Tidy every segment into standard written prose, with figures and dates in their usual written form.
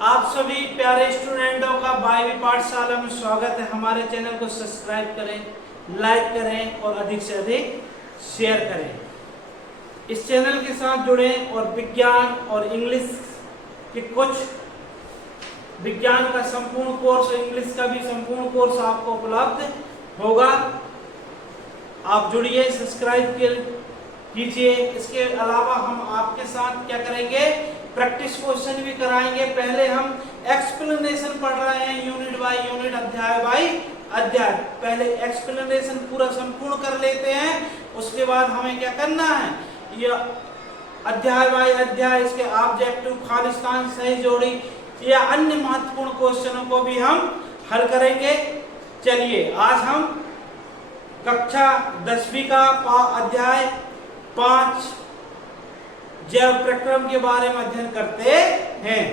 आप सभी प्यारे स्टूडेंटों का बारहवीं पाठशाला में स्वागत है। हमारे चैनल को सब्सक्राइब करें, लाइक करें और अधिक से अधिक शेयर करें। इस चैनल के साथ जुड़ें और विज्ञान और इंग्लिश के कुछ विज्ञान का संपूर्ण कोर्स, इंग्लिश का भी संपूर्ण कोर्स आपको उपलब्ध होगा। आप जुड़िए, सब्सक्राइब कीजिए। इसके अलावा हम आपके साथ क्या करेंगे, प्रैक्टिस क्वेश्चन भी कराएंगे। पहले हम एक्सप्लेनेशन पढ़ रहे हैं, यूनिट बाय यूनिट, अध्याय बाय अध्याय। पहले एक्सप्लेनेशन पूरा संपूर्ण कर लेते हैं, उसके बाद हमें क्या करना है, यह अध्याय बाय अध्याय, इसके ऑब्जेक्टिव, खालिस्तान, सही जोड़ी या अन्य महत्वपूर्ण क्वेश्चनों को भी हम हल करेंगे। चलिए, आज हम कक्षा 10वीं का अध्याय 5 जैव प्रक्रम के बारे में अध्ययन करते हैं।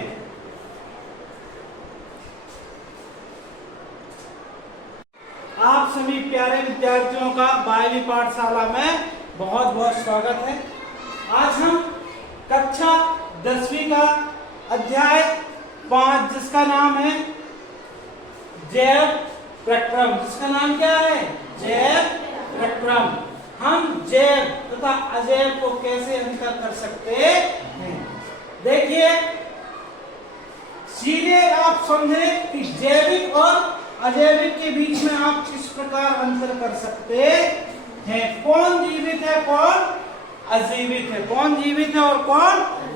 आप सभी प्यारे विद्यार्थियों का 12वीं पाठशाला में बहुत बहुत स्वागत है। आज हम कक्षा 10वीं का अध्याय 5 जिसका नाम है जैव प्रक्रम। जिसका नाम क्या है? जैव प्रक्रम। हम जैव तथा अजैव को कैसे अंतर कर सकते हैं? देखिए, सीधे आप समझे कि जैविक और अजैविक के बीच में आप किस प्रकार अंतर कर सकते हैं। कौन जीवित है, कौन अजीवित है, कौन जीवित है और कौन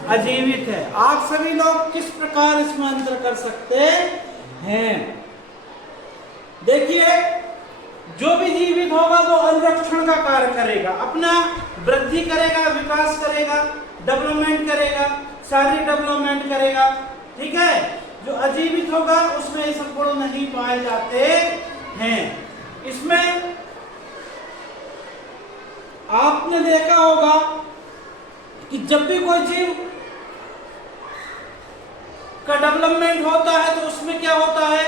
अजीवित है। आप सभी लोग किस प्रकार इसमें अंतर कर सकते हैं। देखिए, जो भी जीवित होगा वो अनुरक्षण का कार्य करेगा, अपना वृद्धि करेगा, विकास करेगा, डेवलपमेंट करेगा, शारीरिक डेवलपमेंट करेगा, ठीक है। जो अजीवित होगा उसमें ये सब गुण नहीं पाए जाते हैं। इसमें आपने देखा होगा कि जब भी कोई जीव का डेवलपमेंट होता है तो उसमें क्या होता है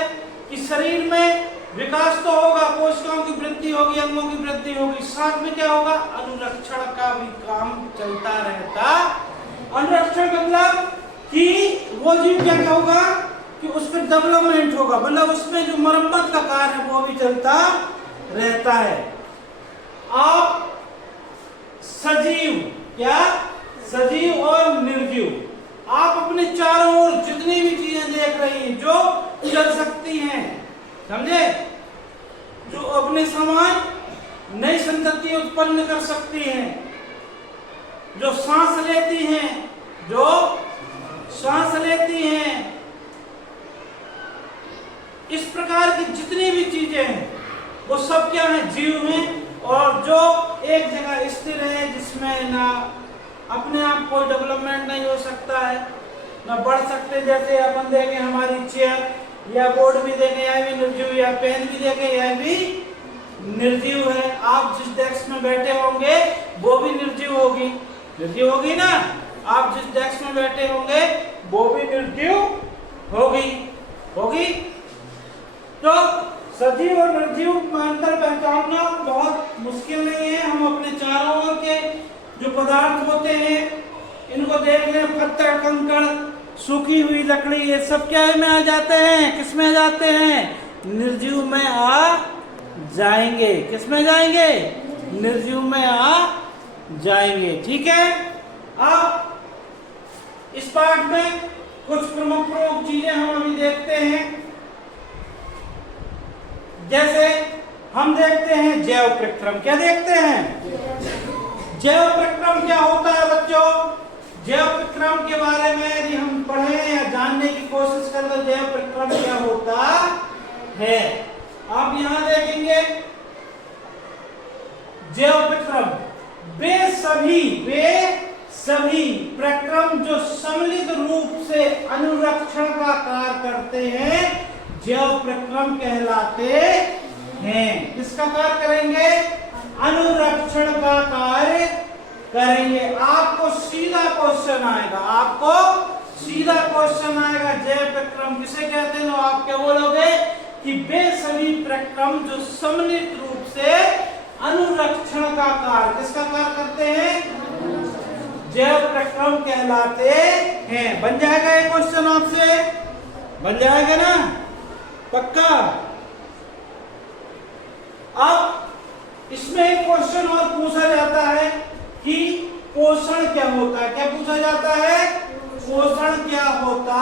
कि शरीर में विकास तो होगा, कोशिकाओं की वृद्धि होगी, अंगों की वृद्धि होगी, साथ में क्या होगा, अनुरक्षण का भी काम चलता रहता। अनुरक्षण मतलब कि वो जीव क्या होगा कि उसमें डेवलपमेंट होगा, मतलब उसमें जो मरम्मत का कार्य है वो भी चलता रहता है। आप सजीव, क्या सजीव और निर्जीव, आप अपने चारों ओर जितनी भी चीजें देख रही हैं जो चल सकती हैं, समझे, जो अपने समान नई संतति उत्पन्न कर सकती हैं, जो सांस लेती हैं, जो सांस लेती हैं, इस प्रकार की जितनी भी चीजें हैं वो सब क्या है, जीव हैं। और जो एक जगह स्थिर है, जिसमें ना अपने आप कोई डेवलपमेंट नहीं हो सकता है, ना बढ़ सकते, जैसे अपन देखें हमारी चेयर या बोर्ड भी देखें, यह भी निर्जीव, या पेन भी देखें, यह भी निर्जीव है। आप जिस डेस्क में बैठे होंगे वो भी निर्जीव होगी, निर्जीव होगी ना। आप जिस डेस्क में बैठे होंगे वो भी निर्जीव होगी। तो सजीव और निर्जीव में अंतर पहचानना बहुत मुश्किल नहीं है। हम अपने चारों ओर के जो पदार्थ होते हैं इनको देख लें, पत्थर, कंकड़, सूखी हुई लकड़ी, ये सब क्या में आ जाते हैं, किस में आ जाते हैं, निर्जीव में आ जाएंगे। किस में जाएंगे, निर्जीव में आ जाएंगे, ठीक है। अब इस पाठ में कुछ प्रमुख चीजें हम अभी देखते हैं। जैसे हम देखते हैं जैव प्रक्रम। क्या देखते हैं, जैव प्रक्रम क्या होता है बच्चों। जैव प्रक्रम के बारे में यदि हम पढ़ें या जानने की कोशिश करें तो जैव प्रक्रम क्या होता है, आप यहां देखेंगे जैव प्रक्रम वे सभी प्रक्रम जो सम्मिलित रूप से अनुरक्षण का कार्य करते हैं जैव प्रक्रम कहलाते हैं। किसका कार्य करेंगे, अनुरक्षण का कार्य करेंगे। आपको सीधा क्वेश्चन आएगा, जैव प्रक्रम किसे कहते हैं, तो आप क्या बोलोगे कि वे सभी प्रक्रम जो सम्मिलित रूप से अनुरक्षण का कार्य, किसका कार्य करते हैं, जैव प्रक्रम कहलाते हैं। बन जाएगा ये क्वेश्चन आपसे। बन जाएगा ना, पक्का। अब इसमें एक क्वेश्चन और पूछा जाता है कि पोषण क्या होता है। क्या पूछा जाता है? पोषण क्या होता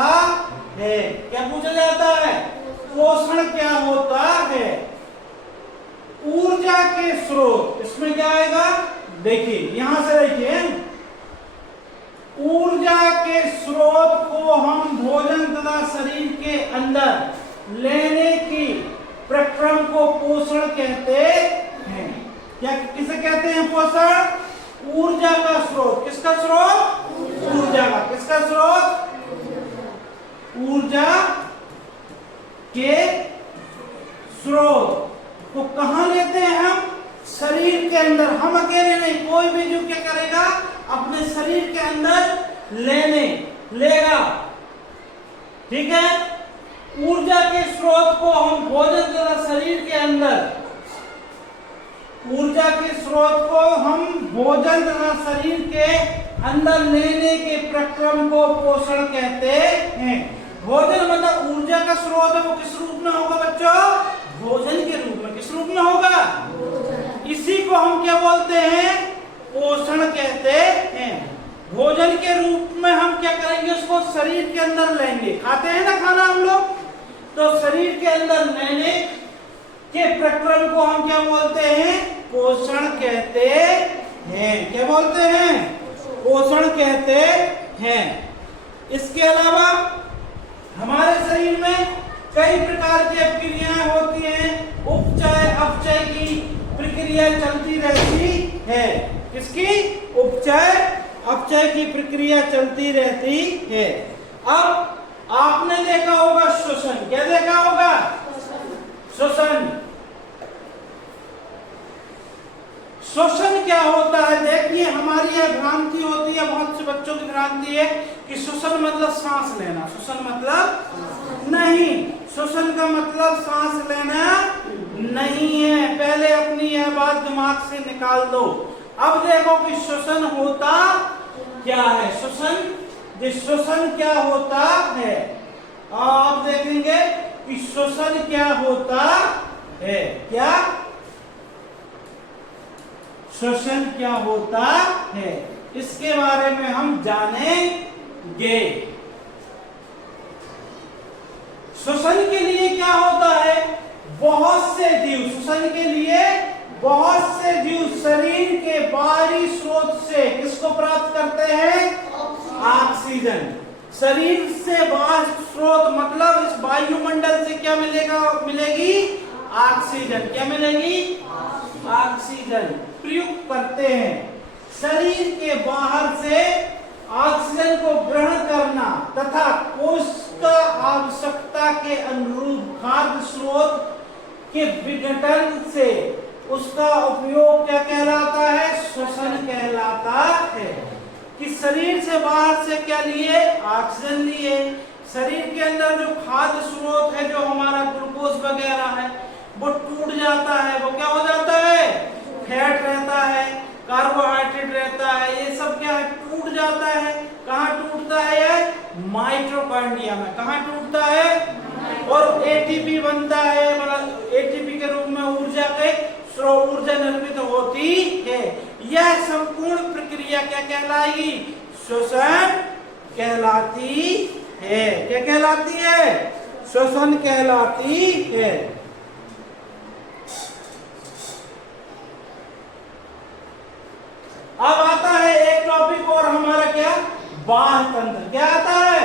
है। क्या पूछा जाता है? पोषण क्या होता है। ऊर्जा के स्रोत, इसमें क्या आएगा? देखिए यहां से देखिए, ऊर्जा के स्रोत को हम भोजन तथा शरीर के अंदर लेने की प्रक्रम को पोषण कहते हैं। क्या किसे कहते हैं? पोषण। ऊर्जा का स्रोत। किसका स्रोत? ऊर्जा का। किसका स्रोत? ऊर्जा के स्रोत को कहां लेते हैं हम? शरीर के अंदर। हम अकेले नहीं, कोई भी जो क्या करेगा अपने शरीर के अंदर लेगा। ठीक है। ऊर्जा के स्रोत को हम भोजन तथा शरीर के अंदर, ऊर्जा के स्रोत को हम भोजन तथा शरीर के अंदर लेने के प्रक्रम को पोषण कहते हैं। भोजन मतलब ऊर्जा का स्रोत है, वो किस रूप में होगा बच्चों? भोजन के रूप में। किस रूप में होगा? इसी को हम क्या बोलते हैं? पोषण कहते हैं। भोजन के रूप में हम क्या करेंगे? उसको शरीर के अंदर लेंगे। खाते हैं ना खाना हम लोग, तो शरीर के अंदर लेने के प्रक्रम को हम क्या बोलते हैं? पोषण कहते हैं। क्या बोलते हैं? पोषण कहते हैं। इसके अलावा हमारे शरीर में कई प्रकार की क्रियाएं होती हैं। उपचय अपचय की प्रक्रिया चलती रहती है। किसकी? उपचय अपचय की प्रक्रिया चलती रहती है। अब आपने देखा होगा श्वसन। क्या देखा होगा? श्वसन। श्वसन क्या होता है? देखिए हमारी यह भ्रांति होती है, बहुत से बच्चों की भ्रांति है कि श्वसन मतलब सांस लेना। श्वसन मतलब नहीं, श्वसन का मतलब सांस लेना नहीं है। पहले अपनी यह बात दिमाग से निकाल दो। अब देखो कि श्वसन होता क्या है। श्वसन क्या होता है? आप देखेंगे कि श्वसन क्या होता है। क्या? श्वसन क्या होता है, इसके बारे में हम जानेंगे। श्वसन के लिए क्या होता है? बहुत से जीव, श्वसन के लिए बहुत से जीव शरीर के बाहरी स्रोत से किसको प्राप्त करते हैं? ऑक्सीजन। शरीर से बाहर स्रोत मतलब इस वायुमंडल से क्या मिलेगी? ऑक्सीजन। क्या मिलेगी? ऑक्सीजन प्रयुक्त करते हैं। शरीर के बाहर से ऑक्सीजन को ग्रहण करना तथा कोश का आवश्यकता के अनुरूप खाद्य स्रोत के विघटन से उसका उपयोग क्या कहलाता है? श्वसन कहलाता है। कि शरीर से बाहर से क्या लिए? ऑक्सीजन लिए। शरीर के अंदर जो खाद्य स्रोत है, जो हमारा ग्लूकोज वगैरह है, वो टूट जाता है। वो क्या हो जाता है? फैट रहता है, कार्बोहाइड्रेट रहता है, ये सब क्या है? टूट जाता है। कहाँ टूटता है? ये माइटोकॉन्ड्रिया में। कहाँ टूटता है? और एटीपी बनता है। मतलब एटीपी के रूप में ऊर्जा निर्मित होती है। यह संपूर्ण प्रक्रिया क्या कहलाएगी? श्वसन कहलाती है। क्या कहलाती है? श्वसन कहलाती है। अब आता है एक टॉपिक और हमारा, क्या? बाह्य तंत्र। क्या आता है?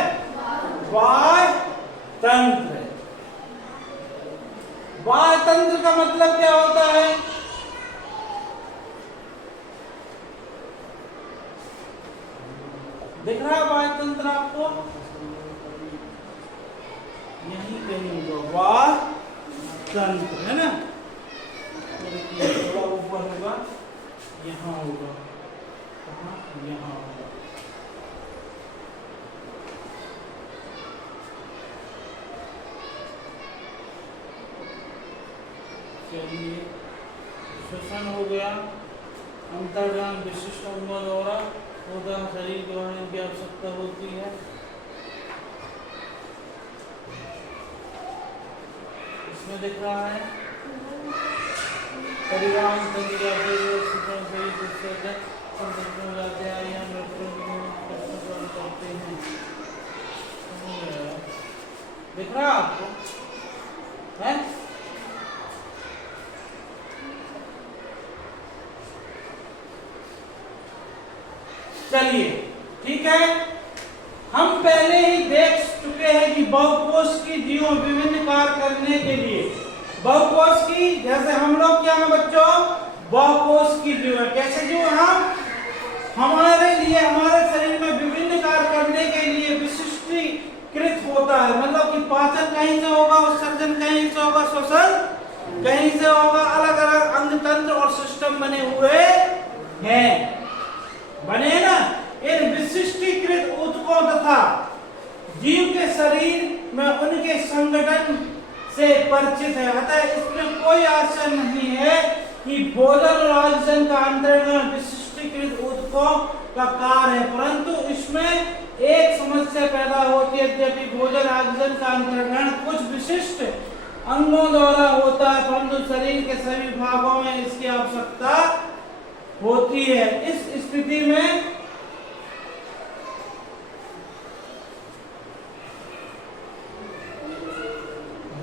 बाह्य तंत्र। बाह्य तंत्र का मतलब क्या होता है? दिख रहा है बाह्य तंत्र आपको? यही कहीं होगा बाह्य तंत्र, है ना? थोड़ा ऊपर होगा, यहाँ होगा, यहाँ होगा। चलिए, श्वसन हो गया, अंतर्ज्ञान विशिष्ट अंगों द्वारा शरीर के होने की आवश्यकता होती है। इसमें दिख रहा है परिणाम करते हैं। दिख रहा आपको है? चलिए ठीक है, हम पहले ही देख चुके हैं कि बहुकोष की जीवों विभिन्न कार्य करने के लिए बहुकोष की, जैसे हम लोग क्या है बच्चों, बहुकोष की जीव है। कैसे जीव हम हमारे लिए हमारे शरीर में विभिन्न कार्य करने के लिए विशिष्टीकृत होता है, मतलब कि पाचन कहीं से होगा, उत्सर्जन कहीं से होगा, श्वसन कहीं से होगा, अलग अलग अंग तंत्र और सिस्टम बने हुए हैं, बने ना। इन विशिष्टीकृत ऊतकों तथा जीव के शरीर में उनके संगठन से परिचित है, अतः इसमें कोई आश्चर्य नहीं है कि भोजन और ऑक्सीजन का अंतर्गण विशिष्टीकृत ऊतकों का कार्य है, परंतु इसमें एक समस्या पैदा होती है। यद्यपि भोजन ऑक्सीजन का अंतर्गण कुछ विशिष्ट अंगों द्वारा होता है, परंतु शरीर के सभी भागों में इसकी आवश्यकता होती है। इस स्थिति में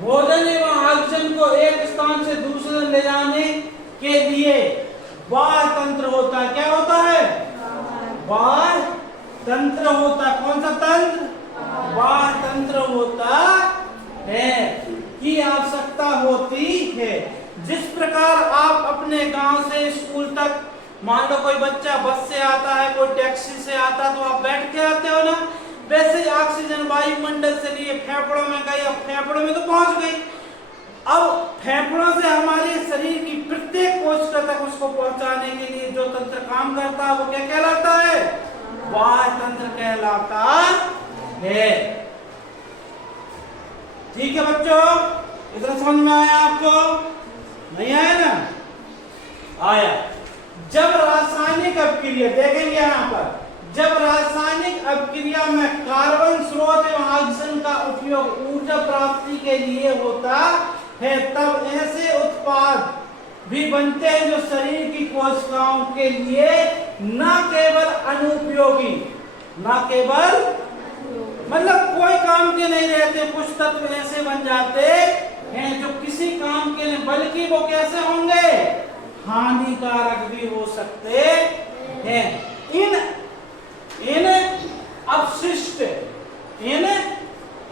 भोजन एवं ऑक्सीजन को एक स्थान से दूसरे ले जाने के लिए बाह्य तंत्र होता है। क्या होता है? बाह्य तंत्र होता है। कौन सा तंत्र? बाह्य तंत्र होता है की आवश्यकता होती है। जिस प्रकार आप अपने गांव से स्कूल तक, मान लो कोई बच्चा बस से आता है, कोई टैक्सी से आता है, तो आप बैठ के आते हो ना, वैसे ही ऑक्सीजन वायुमंडल से लिए फेफड़ों में गई, अब फेफड़ों में तो पहुंच गई, अब फेफड़ों से हमारे शरीर की प्रत्येक कोशिका तक उसको पहुंचाने के लिए जो तंत्र काम करता है वो क्या कहलाता है? बाह्य तंत्र कहलाता है। ठीक है बच्चों, इतना समझ में आया आपको? नहीं आया ना? आया। जब रासायनिक अभिक्रिया देखेंगे यहाँ पर, जब रासायनिक अभिक्रिया में कार्बन स्रोत एवं ऑक्सीजन का उपयोग ऊर्जा प्राप्ति के लिए होता है, तब ऐसे उत्पाद भी बनते हैं जो शरीर की कोशिकाओं के लिए न केवल अनुपयोगी, न केवल मतलब कोई काम के नहीं रहते, कुछ तत्व ऐसे बन जाते हैं जो किसी काम के लिए, बल्कि वो कैसे होंगे? हानिकारक भी हो सकते हैं। इन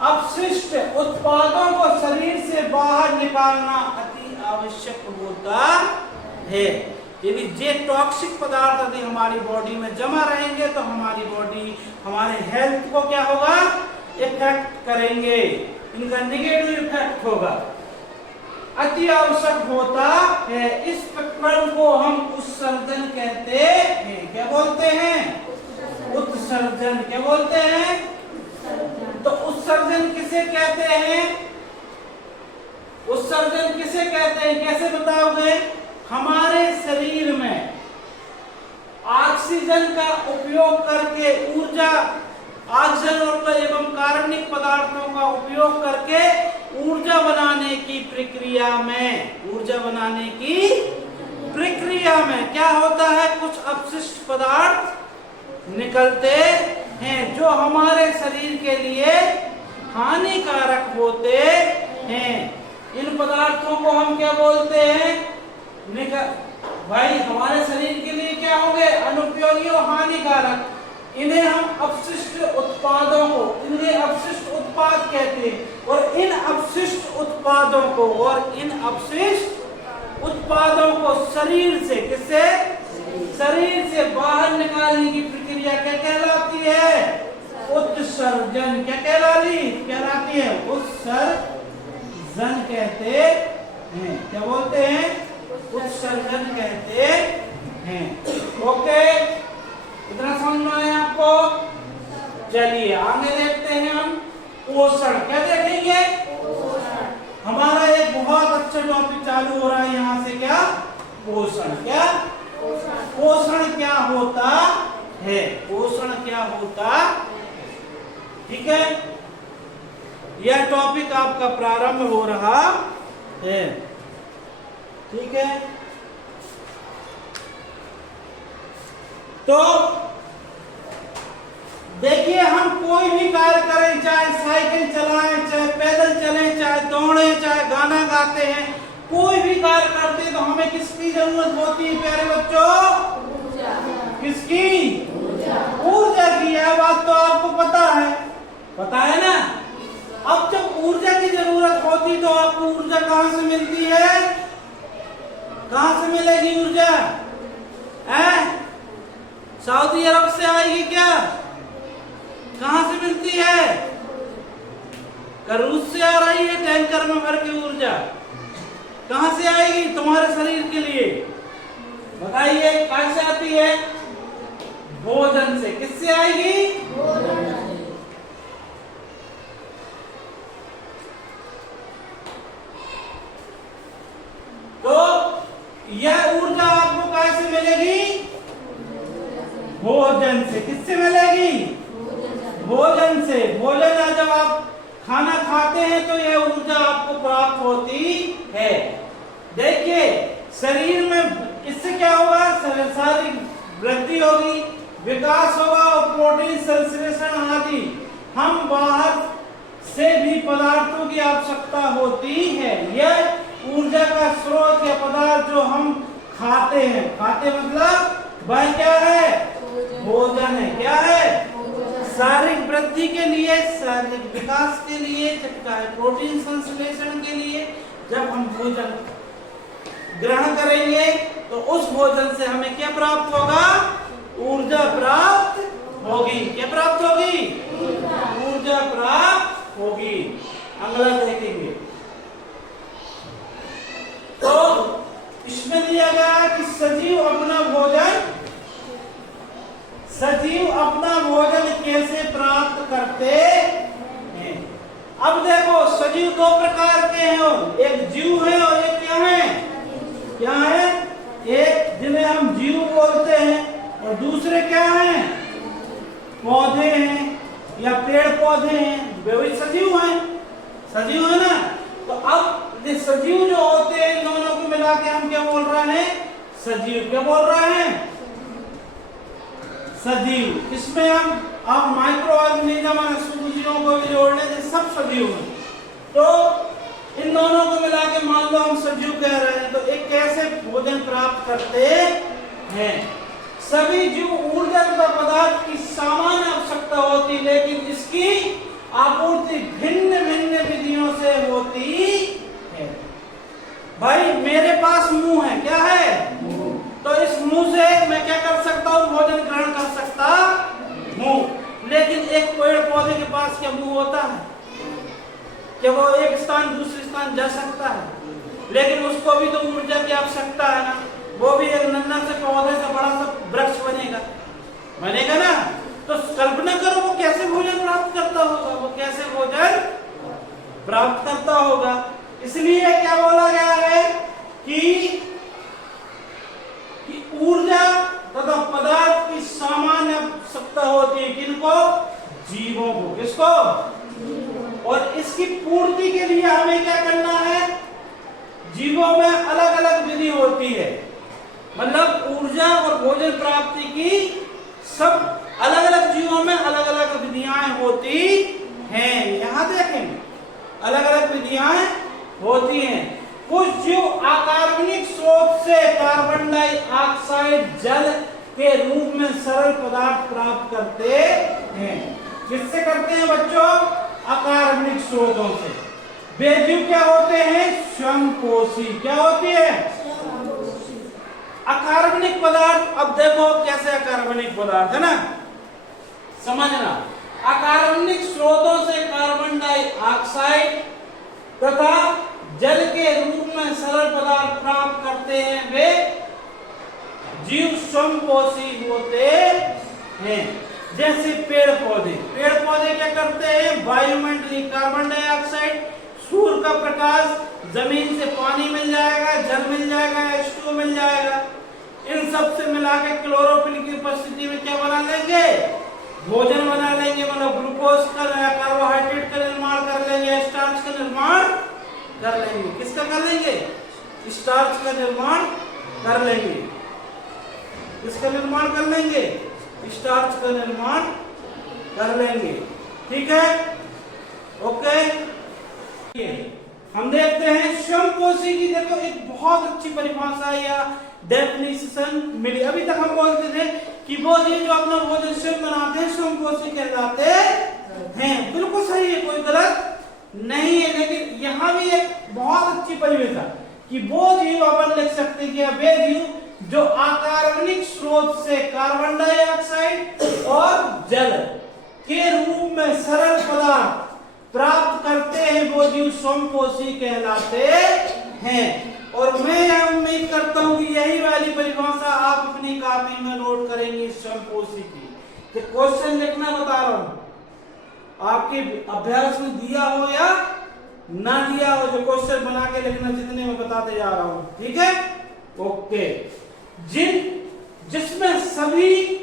अपशिष्ट उत्पादों को शरीर से बाहर निकालना अति आवश्यक होता है। यदि ये टॉक्सिक पदार्थ यदि हमारी बॉडी में जमा रहेंगे तो हमारी बॉडी, हमारे हेल्थ को क्या होगा? इफेक्ट करेंगे, इनका नेगेटिव इफेक्ट होगा, अति आवश्यक होता है। इस प्रकरण को हम उत्सर्जन कहते हैं। क्या बोलते हैं? उत्सर्जन। क्या बोलते हैं? तो उत्सर्जन किसे कहते हैं? उत्सर्जन किसे कहते हैं? कैसे बताओगे? हमारे शरीर में ऑक्सीजन का उपयोग करके ऊर्जा, ऑक्सीजन एवं कार्बनिक पदार्थों का उपयोग करके ऊर्जा बनाने की प्रक्रिया में क्या होता है? कुछ अपशिष्ट पदार्थ निकलते हैं जो हमारे शरीर के लिए हानिकारक होते हैं। इन पदार्थों को हम क्या बोलते हैं? भाई हमारे शरीर के लिए क्या होंगे? अनुपयोगी और हानिकारक। इन्हें हम अपशिष्ट उत्पादों को, इन्हें अपशिष्ट उत्पाद कहते हैं। और इन अपशिष्ट उत्पादों को शरीर से, किससे? शरीर से बाहर निकालने की प्रक्रिया क्या कहलाती है? उत्सर्जन। क्या कहलाती है? उत्सर्जन कहते हैं। क्या बोलते हैं? उत्सर्जन कहते हैं। ओके, इतना समझ में आया आपको? चलिए आगे देखते हैं हम पोषण। क्या देखेंगे? हमारा एक बहुत अच्छा टॉपिक चालू हो रहा है यहाँ से। क्या? पोषण। क्या? पोषण क्या होता है? पोषण क्या होता? ठीक है, यह टॉपिक आपका प्रारंभ हो रहा है। ठीक है, तो देखिए हम कोई भी कार्य करें, चाहे साइकिल चलाएं, चाहे पैदल चलें, चाहे दौड़ें, चाहे गाना गाते हैं, कोई भी कार्य करते हैं तो हमें किसकी जरूरत होती है प्यारे बच्चों? किसकी? ऊर्जा की। यह बात तो आपको पता है ना। अब जब ऊर्जा की जरूरत होती तो आपको ऊर्जा कहां से मिलती है? कहां से मिलेगी ऊर्जा? सऊदी अरब से आएगी क्या? कहां से मिलती है? रूस से आ रही है टैंकर में भर के ऊर्जा। कहां से आएगी तुम्हारे शरीर के लिए? बताइए, कैसे आती है? भोजन से। किससे आएगी? भोजन से। तो यह ऊर्जा आपको कैसे मिलेगी? भोजन से। किससे मिलेगी? भोजन से। भोजन जब आप खाना खाते हैं तो यह ऊर्जा आपको प्राप्त होती है। देखिए शरीर में इससे क्या होगा? शारीरिक वृद्धि होगी, विकास होगा और प्रोटीन संश्लेषण आदि हम बाहर से भी पदार्थों की आवश्यकता होती है। यह ऊर्जा का स्रोत या पदार्थ जो हम खाते हैं, खाते मतलब वह क्या है? भोजन है। क्या है? शारीरिक वृद्धि के लिए, शारीरिक विकास के लिए, प्रोटीन संश्लेषण के लिए जब हम भोजन ग्रहण करेंगे तो उस भोजन से हमें क्या प्राप्त होगा? ऊर्जा प्राप्त होगी। क्या प्राप्त होगी? ऊर्जा प्राप्त होगी। अगला देखेंगे तो इसमें दिया गया कि सजीव अपना भोजन कैसे प्राप्त करते हैं। अब देखो सजीव दो प्रकार के हैं, एक जीव है और एक क्या है? एक जिन्हें हम जीव बोलते हैं और दूसरे क्या हैं? पौधे हैं या पेड़ पौधे हैं, वे भी सजीव है ना। तो अब ये सजीव जो होते हैं इन दोनों को मिला के हम क्या बोल रहे हैं? सजीव। क्या बोल रहे हैं? सजीव। इसमें हम अब माइक्रो ऑर्गेनिज्म सूक्ष्मजीवों को भी जोड़ लें, सब सजीव हैं। तो इन दोनों को मिला के मान लो हम सजीव कह रहे हैं। तो एक कैसे भोजन प्राप्त करते हैं? सभी जीव ऊर्जा तथा पदार्थ की सामान्य आवश्यकता होती, लेकिन इसकी आपूर्ति भिन्न भिन्न विधियों से होती है। भाई मेरे पास मुंह है, क्या है? तो इस मुंह से मैं क्या कर सकता हूँ? भोजन ग्रहण कर सकता हूँ। लेकिन एक पेड़ पौधे के पास क्या मुंह होता है? क्या वो एक स्थान दूसरे स्थान जा सकता है? लेकिन उसको भी तो ऊर्जा की आवश्यकता है ना। वो भी एक नन्हा से पौधे से बड़ा सा वृक्ष बनेगा ना। तो कल्पना करो वो कैसे भोजन प्राप्त करता होगा, वो कैसे भोजन प्राप्त करता होगा। इसलिए क्या बोला गया है कि ऊर्जा तथा पदार्थ की सामान्य आवश्यकता होती है। किनको? जीवों को। किसको? और इसकी पूर्ति के लिए हमें क्या करना है? जीवों में अलग अलग विधि होती है, मतलब ऊर्जा और भोजन प्राप्ति की सब अलग अलग जीवों में अलग अलग विधियां होती हैं। यहाँ देखें अलग अलग विधियां होती हैं। कुछ जीव अकार्बनिक स्रोत से कार्बन डाइऑक्साइड जल के रूप में सरल पदार्थ प्राप्त करते हैं। किससे करते हैं बच्चों? अकार्बनिक स्रोतों से। वे जीव क्या होते हैं? स्वयंपोषी। क्या होती है? अकार्बनिक पदार्थ। अब देखो कैसे अकार्बनिक पदार्थ है ना, समझना। अकार्बनिक स्रोतों से कार्बन डाइऑक्साइड तथा जल के रूप में सरल पदार्थ प्राप्त करते हैं, वे जीव स्वयंपोषी होते हैं। जैसे पेड़ पौधे क्या करते हैं? वायुमंडलीय कार्बन डाइऑक्साइड, सूर्य का प्रकाश, जमीन से पानी मिल जाएगा, जल मिल जाएगा, H2O मिल जाएगा, इन सब से मिला के क्लोरोफिल की उपस्थिति में क्या बना लेंगे? भोजन बना लेंगे। मतलब ग्लूकोज का, कार्बोहाइड्रेट का निर्माण कर लेंगे, स्टार्च का निर्माण कर लेंगे। किसका कर लेंगे? स्टार्च का निर्माण कर लेंगे। किसका निर्माण कर लेंगे? स्टार्च का निर्माण कर लेंगे। ठीक है, ओके। हम देखते हैं स्वयंपोषी की, देखो एक बहुत अच्छी परिभाषा या डेफिनेशन मिली। अभी तक हम बोलते थे कि वो जीव जो अपना भोजन स्वयं बनाते हैं स्वयंपोषी कहलाते हैं। बिल्कुल सही है, कोई गलत नहीं है। लेकिन यहाँ भी एक बहुत अच्छी परिभाषा कि वो जीव अपन लिख सकते हैं कि वे जीव जो अकार्बनिक स्रोत से कार्बन डाइऑक्साइड और जल के रूप में सरल पदार्थ प्राप्त करते हैं, वो जीव स्वयंपोषी कहलाते हैं। और मैं यह उम्मीद करता हूं कि यही वाली परिभाषा आप अपनी कॉपी में नोट करेंगे स्वयंपोषी की। तो क्वेश्चन लिखना बता रहा हूं, आपके अभ्यास में दिया हो या ना दिया हो, जो क्वेश्चन बना के लिखना, जितने मैं बताते जा रहा हूं। ठीक है, ओके। जिसमें सभी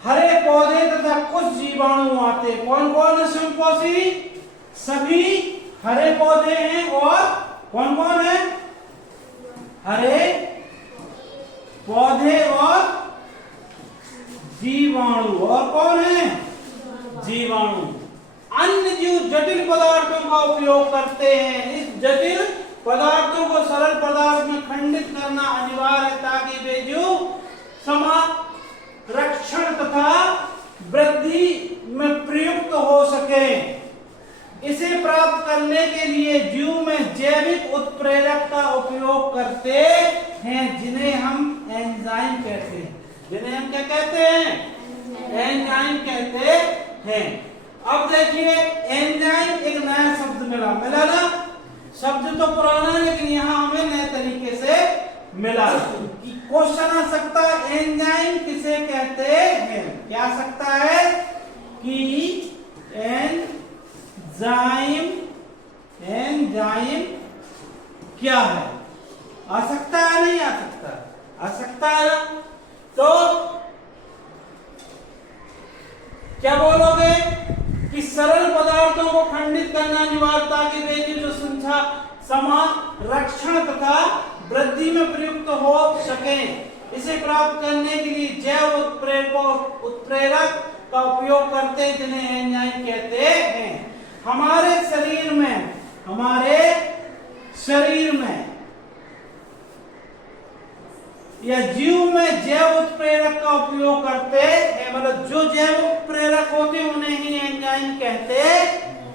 हरे पौधे तथा कुछ जीवाणु आते हैं। कौन कौन है स्वयंपोषी? सभी हरे पौधे हैं। और कौन कौन है? हरे पौधे और जीवाणु। और कौन है? जीवाणु। अन्य जीव जटिल पदार्थों का उपयोग करते हैं। इस जटिल पदार्थों को सरल पदार्थ में खंडित करना अनिवार्य है ताकि वे जीव रक्षण तथा वृद्धि में प्रयुक्त हो सके। इसे प्राप्त करने के लिए जीव में जैविक उत्प्रेरक का उपयोग करते हैं, जिन्हें हम एंजाइम कहते हैं। जिन्हें हम क्या कहते हैं? एंजाइम कहते हैं। अब देखिए, एंजाइम एक नया शब्द मिला ना? शब्द तो पुराना है, लेकिन यहाँ हमें नए तरीके से मिला। क्वेश्चन आ सकता है एंजाइम किसे कहते हैं? क्या आ सकता है कि एंजाइम क्या है? आ सकता है, नहीं आ सकता? आ सकता है ना? तो क्या बोलोगे कि सरल पदार्थों को खंडित करना अनिवार्य ताकि वे जो रक्षण तथा वृद्धि में प्रयुक्त हो सके। इसे प्राप्त करने के लिए जैव उत्प्रेरक का उपयोग करते हैं, जिन्हें एंजाइम कहते हैं। हमारे शरीर में या जीव में जैव उत्प्रेरक का उपयोग करते हैं। मतलब जो जैव उत्प्रेरक होते हैं उन्हें ही एंजाइम कहते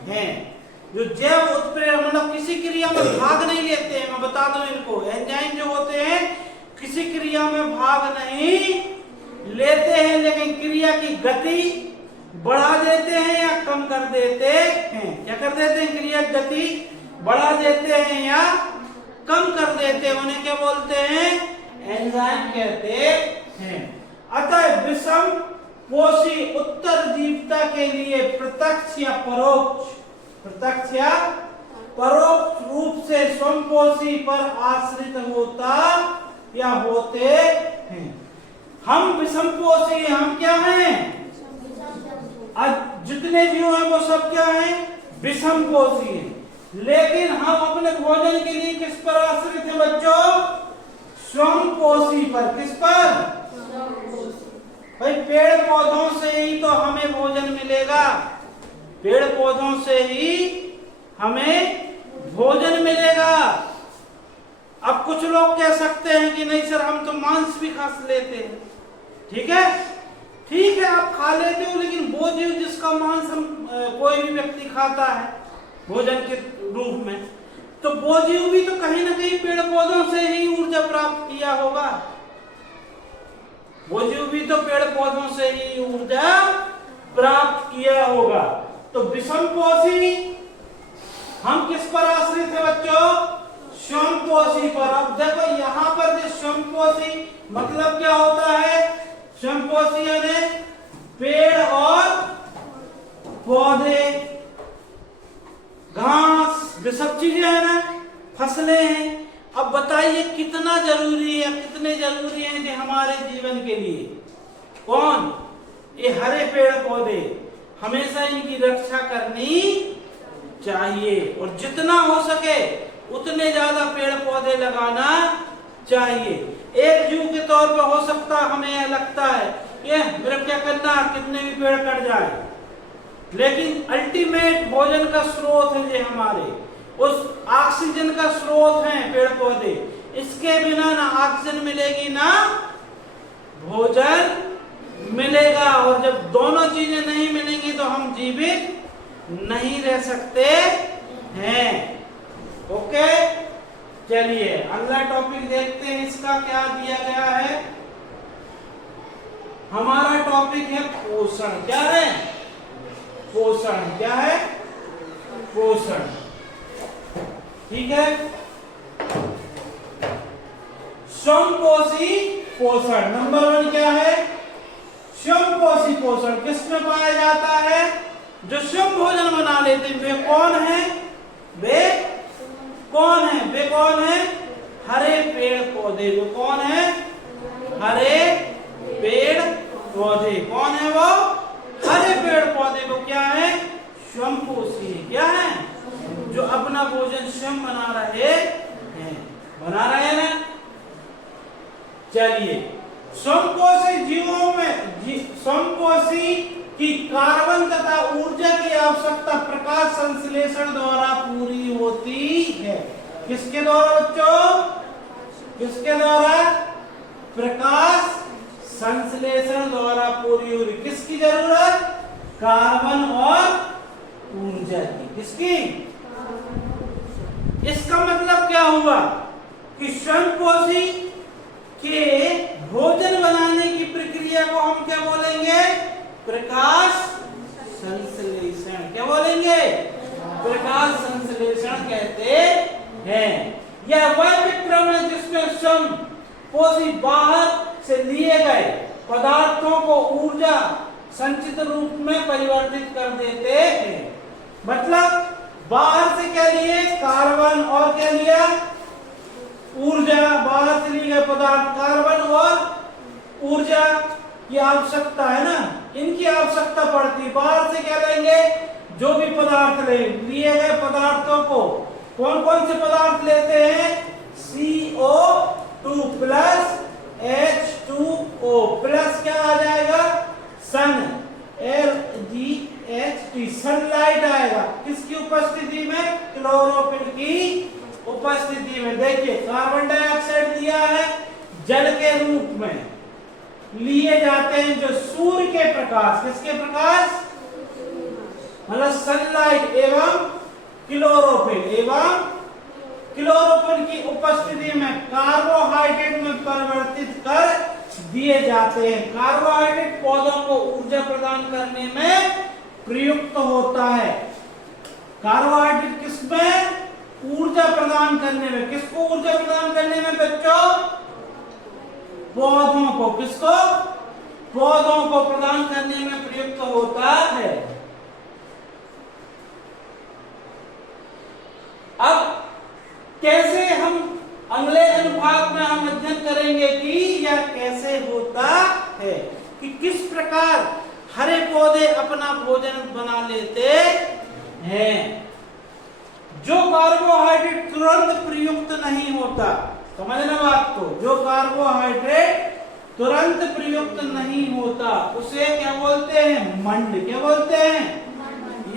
हैं। जो जैव उत्प्रेरक मतलब किसी क्रिया में भाग नहीं लेते हैं, मैं बता दूं इनको। एंजाइम जो होते हैं किसी क्रिया में भाग नहीं लेते हैं, लेकिन क्रिया की गति बढ़ा देते हैं या कम कर देते हैं। क्या कर देते हैं? क्रिया की गति बढ़ा देते हैं या कम कर देते हैं। उन्हें क्या बोलते हैं? एंजाइम कहते हैं। अतः विषम पोषी उत्तरजीविता के लिए प्रत्यक्ष या परोक्ष रूप से स्वयंपोषी पर आश्रित होता या होते हैं। हम विषमपोषी हैं। हम क्या हैं? जितने जीव हैं वो सब क्या हैं? विषमपोषी हैं। लेकिन हम अपने भोजन के लिए किस पर आश्रित हैं बच्चों? स्वयंपोषी पर। किस पर? भाई पेड़ पौधों से ही तो हमें भोजन मिलेगा। पेड़ पौधों से ही हमें भोजन मिलेगा। अब कुछ लोग कह सकते हैं कि नहीं सर, हम तो मांस भी खा लेते हैं। ठीक है, ठीक है, आप खा लेते हो, लेकिन वो जीव जिसका मांस हम कोई भी व्यक्ति खाता है भोजन के रूप में, तो वो जीव भी तो कहीं ना कहीं पेड़ पौधों से ही ऊर्जा प्राप्त किया होगा। वो जीव भी तो पेड़ पौधों से ही ऊर्जा प्राप्त किया होगा। तो विषमपोषी हम किस पर आश्रित है बच्चों? स्वयंपोषी पर। अब देखो यहाँ पर जो स्वयंपोषी मतलब क्या होता है? स्वयंपोषी यानी पेड़ और पौधे, घास, जो सब चीजें है ना, फसलें हैं। अब बताइए कितना जरूरी है, कितने जरूरी हैं कि हमारे जीवन के लिए? कौन? ये हरे पेड़ पौधे। हमेशा इनकी रक्षा करनी चाहिए और जितना हो सके उतने ज्यादा पेड़ पौधे लगाना चाहिए। एक जीव के तौर पे हो सकता है हमें यह लगता है ये मेरे क्या करना, कितने भी पेड़ कट जाए, लेकिन अल्टीमेट भोजन का स्रोत है ये हमारे, उस ऑक्सीजन का स्रोत है पेड़ पौधे। इसके बिना ना ऑक्सीजन मिलेगी ना भोजन मिलेगा, और जब दोनों चीजें नहीं मिलेंगी तो हम जीवित नहीं रह सकते हैं। ओके, चलिए अगला टॉपिक देखते हैं, इसका क्या दिया गया है। हमारा टॉपिक है पोषण। क्या है? पोषण। क्या है? पोषण। ठीक है, स्वयंपोषी पोषण। नंबर 1 क्या है? स्वयंपोषी पोषण। किसमें पाया जाता है? जो स्वयं भोजन बना लेते हैं। वे कौन है? वे कौन है? वे कौन है? हरे पेड़ पौधे। वे कौन है? हरे पेड़ पौधे। कौन है वो? हरे पेड़ पौधे। वो क्या है? स्वयंपोषी। क्या है? जो अपना भोजन स्वयं बना रहे हैं। बना रहे हैं ना? चलिए, स्वयंपोषी जीवों में स्वयंपोषी की कार्बन तथा ऊर्जा की आवश्यकता प्रकाश संश्लेषण द्वारा पूरी होती है। किसके द्वारा बच्चों? किसके द्वारा? प्रकाश संश्लेषण द्वारा पूरी हो रही। किसकी जरूरत? कार्बन और ऊर्जा की। किसकी? इसका मतलब क्या हुआ कि स्वयंपोषी के भोजन बनाने की प्रक्रिया को हम क्या बोलेंगे? प्रकाश संश्लेषण। क्या बोलेंगे? प्रकाश संश्लेषण कहते हैं। यह वह विक्रम है जिसमें स्वयंपोषी बाहर से लिए गए पदार्थों को ऊर्जा संचित रूप में परिवर्तित कर देते हैं। मतलब बाहर से क्या लिए? कार्बन, और क्या लिया? ऊर्जा। बाहर से लिए गए पदार्थ कार्बन और ऊर्जा की आवश्यकता है ना, इनकी आवश्यकता पड़ती। बाहर से क्या लेंगे? जो भी पदार्थ लिए गए पदार्थों को, कौन कौन से पदार्थ लेते हैं? CO2 प्लस H2O प्लस क्या आ जाएगा? सन, LGHT, सनलाइट आएगा। किसकी उपस्थिति में? क्लोरोफिल की उपस्थिति में। देखिए, कार्बन डाइऑक्साइड दिया है जल के रूप में लिए जाते हैं, जो सूर्य के प्रकाश, किसके प्रकाश? मतलब सनलाइट एवं क्लोरोफिल की उपस्थिति में कार्बोहाइड्रेट में परिवर्तित कर दिए जाते हैं। कार्बोहाइड्रेट पौधों को ऊर्जा प्रदान करने में प्रयुक्त होता है। कार्बोहाइड्रेट किसमें? ऊर्जा प्रदान करने में। किसको ऊर्जा प्रदान करने में बच्चों? पौधों को। किसको? पौधों को प्रदान करने में प्रयुक्त होता है। अब कैसे हम अगले अनुभाग में हम अध्ययन करेंगे कि यह कैसे होता है, कि किस प्रकार हरे पौधे अपना भोजन बना लेते हैं। जो कार्बोहाइड्रेट तुरंत प्रयुक्त नहीं होता, समझना बात को, जो कार्बोहाइड्रेट तुरंत प्रयुक्त नहीं होता उसे क्या बोलते हैं? मंड। क्या बोलते हैं?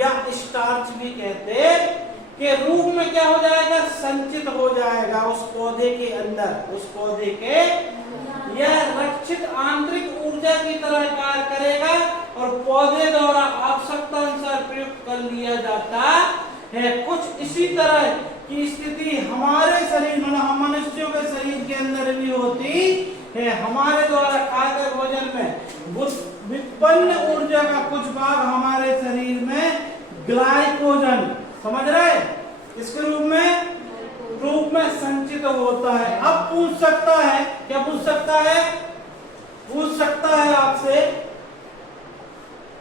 या स्टार्च भी कहते के रूप में क्या हो जाएगा? संचित हो जाएगा उस पौधे के अंदर। उस पौधे के यह रक्षित आंतरिक ऊर्जा की तरह कार्य करेगा और पौधे द्वारा आवश्यकता अनुसार प्रयुक्त कर लिया जाता है। कुछ इसी तरह की स्थिति हमारे शरीर में, हम मनुष्यों के शरीर के अंदर भी होती है। हमारे द्वारा खाए गए भोजन में विपन्न ऊर्जा का कुछ भाग हमारे शरीर में ग्लाइकोजन, समझ रहे, इसके रूप में संचित होता है। अब पूछ सकता है, क्या पूछ सकता है? पूछ सकता है आपसे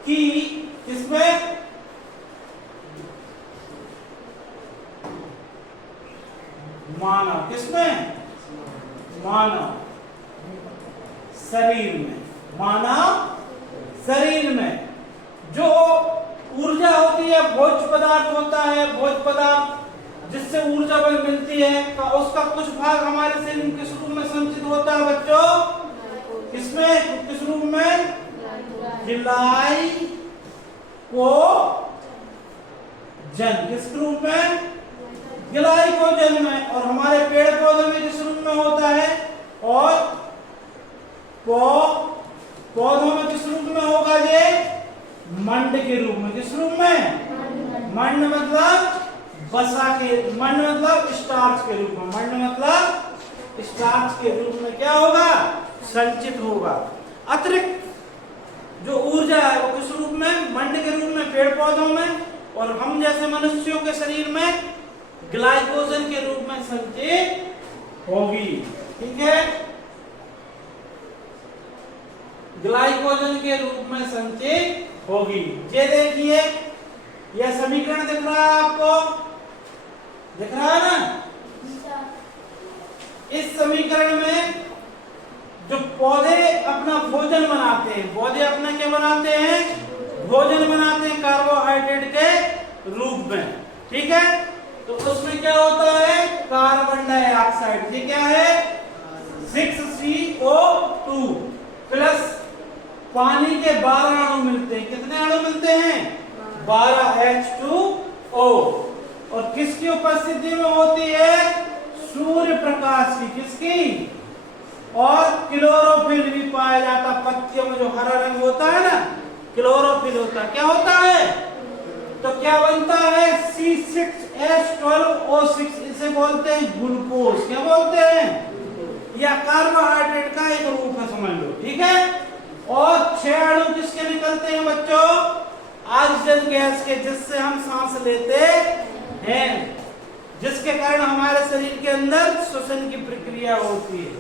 कि इसमें मानव, किसमें? मानव शरीर में, मानव शरीर में जो ऊर्जा होती है, भोज्य पदार्थ होता है, भोज्य पदार्थ जिससे ऊर्जा मिलती है, तो उसका कुछ भाग हमारे शरीर में किस रूप में संचित होता है बच्चों? किसमें, किस रूप में? ग्लाइकोजन। किस रूप में? ग्लाइकोजन में। और हमारे पेड़ पौधे में किस रूप में होता है? और पौधों में किस रूप में होगा ये? मंड के रूप में। किस रूप में? मंड मतलब वसा के, मंड मतलब स्टार्च के रूप में। मंड मतलब स्टार्च के रूप में क्या होगा? संचित होगा। अतिरिक्त जो ऊर्जा है वो किस रूप में? मंड के रूप में पेड़ पौधों में, और हम जैसे मनुष्यों के शरीर में ग्लाइकोजन के रूप में संचित होगी। ठीक है, ग्लाइकोजन के रूप में संचित होगी। ये देखिए, यह समीकरण दिख रहा है आपको? दिख रहा है ना? इस समीकरण में जो पौधे अपना भोजन बनाते हैं, पौधे अपना क्या बनाते हैं? भोजन बनाते हैं कार्बोहाइड्रेट के रूप में। ठीक है, तो उसमें क्या होता है? Carbon dioxide. ये क्या है? 6CO2 प्लस पानी के 12 अणु मिलते हैं। कितने अणु मिलते हैं? 12 H2O। और किसकी उपस्थिति में होती है? सूर्य प्रकाश की। किसकी? और क्लोरोफिल भी पाया जाता। पत्तियों में जो हरा रंग होता है ना, क्लोरोफिल होता है। क्या होता है? तो क्या बनता है? C6H12O6। इसे बोलते हैं ग्लूकोज। क्या बोलते हैं? या कार्बोहाइड्रेट का एक रूप है, समझ लो। ठीक है, और 6 अणु किसके निकलते हैं बच्चों? ऑक्सीजन गैस के, जिससे हम सांस लेते हैं, जिसके कारण हमारे शरीर के अंदर श्वसन की प्रक्रिया होती है।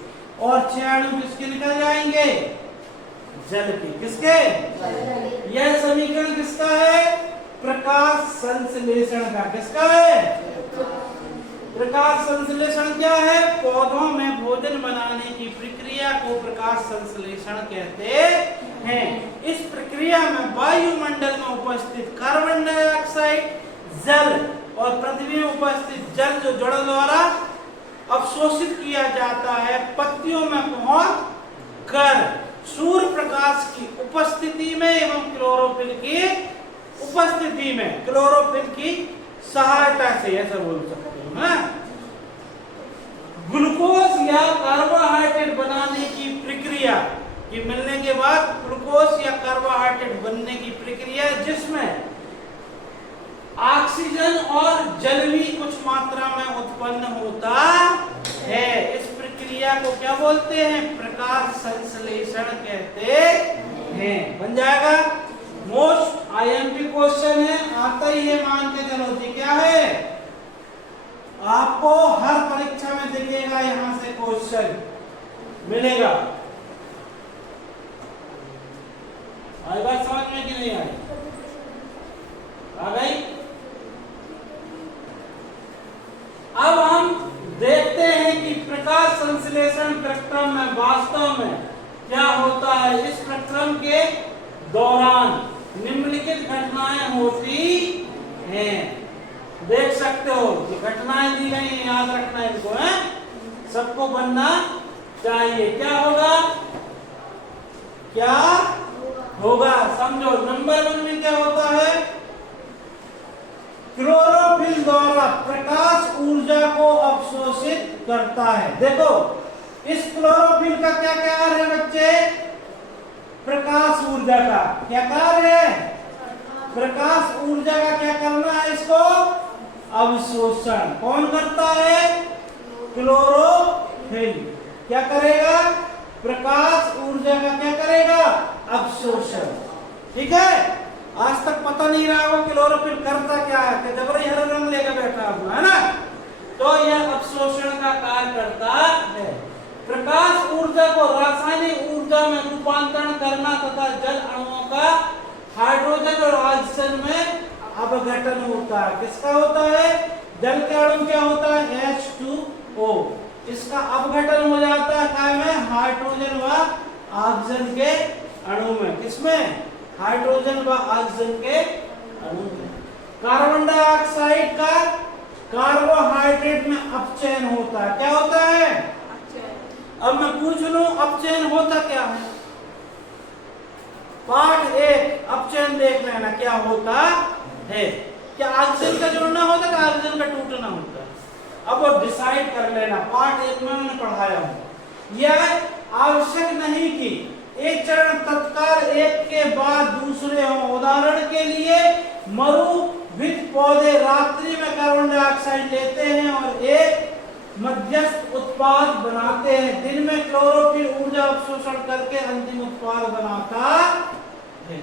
और 6 अणु किसके निकल जाएंगे? जल के। किसके? यह समीकरण किसका है? प्रकाश संश्लेषण का। किसका है? प्रकाश संश्लेषण क्या है? पौधों में भोजन बनाने की प्रक्रिया को प्रकाश संश्लेषण कहते हैं। इस प्रक्रिया में वायुमंडल में उपस्थित कार्बन डाइऑक्साइड, जल और पृथ्वी में उपस्थित जल जो जड़ द्वारा अवशोषित किया जाता है, पत्तियों में पहुंच कर सूर्य प्रकाश की उपस्थिति में एवं क्लोरोफिल की उपस्थिति में, क्लोरोफिल की सहायता से, ऐसा बोल सकते हो ना, ग्लूकोज या कार्बोहाइड्रेट बनाने की प्रक्रिया की मिलने के बाद ग्लूकोज या कार्बोहाइड्रेट बनने की प्रक्रिया, जिसमें ऑक्सीजन और जल भी कुछ मात्रा में उत्पन्न होता है। इस प्रक्रिया को क्या बोलते हैं? प्रकाश संश्लेषण कहते हैं। बन जाएगा। मोस्ट आईएमपी क्वेश्चन है, आता ही है, मान के चलो जी। क्या है? आपको हर परीक्षा में दिखेगा, यहां से क्वेश्चन मिलेगा। आई बात समझ में कि नहीं आई? आ गई? अब हम देखते हैं कि प्रकाश संश्लेषण प्रक्रम में वास्तव में क्या होता है। इस प्रक्रम के दौरान निम्नलिखित घटनाएं होती हैं। देख सकते हो कि घटनाएं दी गई हैं, याद रखना इनको है, सबको बनना चाहिए। क्या होगा? क्या होगा? समझो। नंबर 1 में क्या होता है? क्लोरोफिल द्वारा प्रकाश ऊर्जा को अवशोषित करता है। देखो, इस क्लोरोफिल का क्या कार्य है बच्चे? प्रकाश ऊर्जा का क्या कार्य है? प्रकाश ऊर्जा का क्या करना है? इसको अवशोषण। कौन करता है? क्लोरोफिल। क्या करेगा? प्रकाश ऊर्जा का क्या करेगा? अवशोषण। ठीक है, आज तक पता नहीं रहा हो क्लोरोफिल करता क्या है, कि जबरदस्ती हरा रंग लेकर बैठा हुआ है ना, तो यह अवशोषण का कार्य करता है। प्रकाश ऊर्जा को रासायनिक ऊर्जा में रूपांतरण करना तथा जल अणुओं का हाइड्रोजन और ऑक्सीजन में अपघटन होता है। किसका होता है? जल के अणु क्या होता है? H2O। इसका अपघटन हो जाता है काय में? हाइड्रोजन व ऑक्सीजन के अणु में। किसमें? हाइड्रोजन व ऑक्सीजन के कार्बन डाइऑक्साइड का कार्बोहाइड्रेट में अपचयन होता है। क्या होता है? अब मैं पूछ लूं अपचयन होता क्या है? पार्ट 1 अपचयन देख लेना क्या होता है। क्या ऑक्सीजन का जुड़ना होता है, ऑक्सीजन का टूटना होता है? अब वो डिसाइड कर लेना। पार्ट 1 में मैंने पढ़ाया हूं। यह आवश्यक नहीं कि एक चरण तत्काल एक के बाद दूसरे हो। उदाहरण के लिए मरुभूमि पौधे रात्रि में कार्बन डाइऑक्साइड लेते हैं और एक मध्यस्थ उत्पाद बनाते हैं। दिन में क्लोरोफिल ऊर्जा अवशोषण करके अंतिम उत्पाद बनाता है।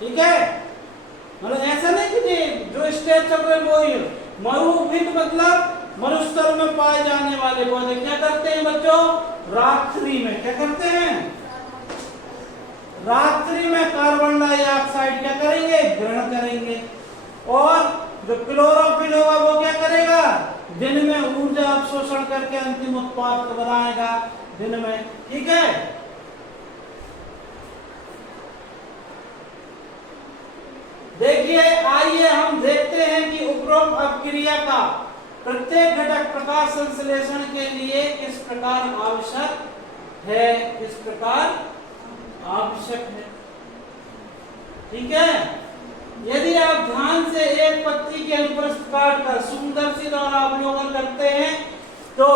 ठीक है, मतलब ऐसा नहीं कि जो स्टेज चल रहे वो ही मरुभूमि मतलब मरुस्थल में पाए जाने वाले पौधे क्या करते हैं बच्चों? रात्रि में क्या करते हैं? रात्रि में कार्बन डाइऑक्साइड क्या करेंगे? ग्रहण करेंगे। और जो क्लोरोफिल होगा वो क्या करेगा? दिन में ऊर्जा अवशोषण करके अंतिम उत्पाद को बनाएगा दिन में। ठीक है, देखिए आइए हम देखते हैं कि उपरोक्त अपक्रिया का प्रत्येक घटक प्रकाश संश्लेषण के लिए किस प्रकार आवश्यक है, किस प्रकार आवश्यक है। ठीक है, यदि आप ध्यान से एक पत्ती के अनुप्रस्थ काटकर सूक्ष्मदर्शी द्वारा अवलोकन करते हैं तो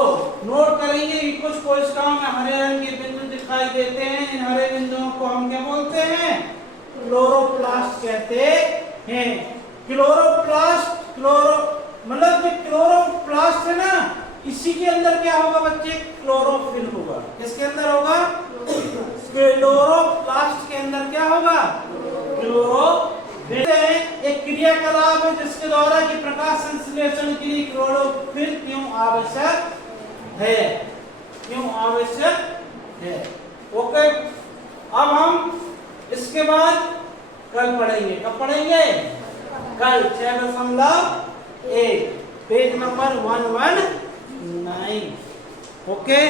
नोट करेंगे कि कुछ कोशिकाओं में हरे रंग के बिंदु दिखाई देते हैं। इन हरे बिंदुओं को हम क्या बोलते हैं? क्लोरोप्लास्ट कहते हैं। क्लोरोप्लास्ट मतलब जो क्लोरोप्लास्ट है ना, इसी के अंदर क्या होगा बच्चे? क्लोरोफिल होगा। किसके अंदर होगा? क्लोरोप्लास्ट के अंदर क्या होगा? क्लोरोफिल। एक क्रियाकलाप है जिसके द्वारा कि प्रकाश संश्लेषण के लिए क्लोरोफिल क्यों आवश्यक है, क्यों आवश्यक है। ओके, अब हम इसके बाद कल पढ़ेंगे। कब पढ़ेंगे? कल 6.1 पेज नंबर 119। ओके।